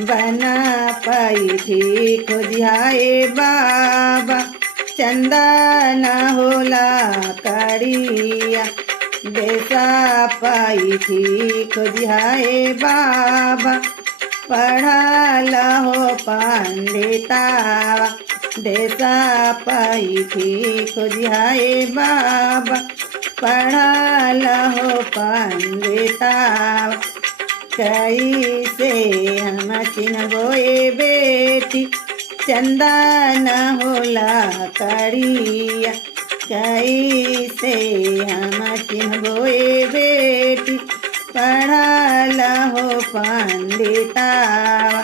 बना पाई थी खोजियाए बाबा, चंदा न होला करिया। देसा पाई थी खोजियाए बाबा, पढ़ा लहो पंडितावा। देसा पाई थी खोजियाए बाबा, पढ़ा लहो पंडितावा। कैसे हम चिन्हबोए बेटी, चंदा न होला करिया। कैसे हम चिन्हबोए बेटी, पढ़ा लहो पंडितावा।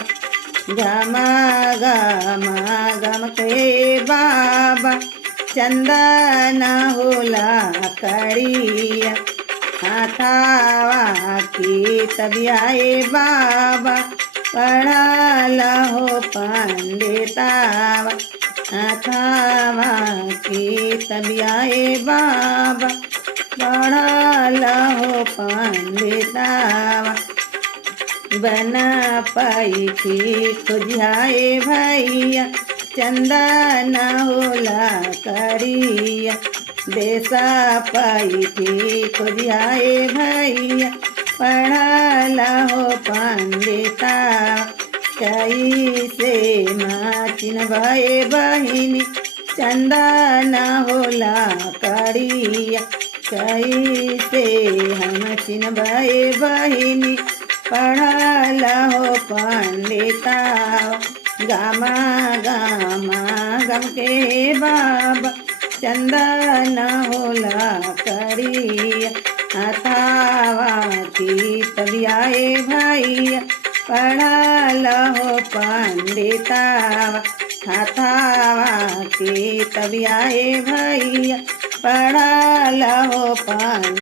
गमा गमा गम के बाबा, चंदा न होला करिया। हाथावा की तबियाए बाबा, पढ़ा लहो पंडितावा। हाथावा की तबियाए बाबा, पढ़ा लहो पंडितावा। बना पाई थी खोजियाए भैया, चंदा न होला करिया। देसा पाई थी खोजियाए भैया, पढ़ा लहो पंडितावा। कैसे माँ चिन्हबे बहिनी, चंदा न होला करिया। कैसे हम चिन्हबे बहिनी, पढ़ा लहो पंडितावा। गामा गामा गम के बाबा, चंदा न होला करिया। हाथावा की तबियाए भैया, पढ़ा लहो पंडितावा। हाथावा की तबियाए भैया, पढ़ा लहो पंडितावा।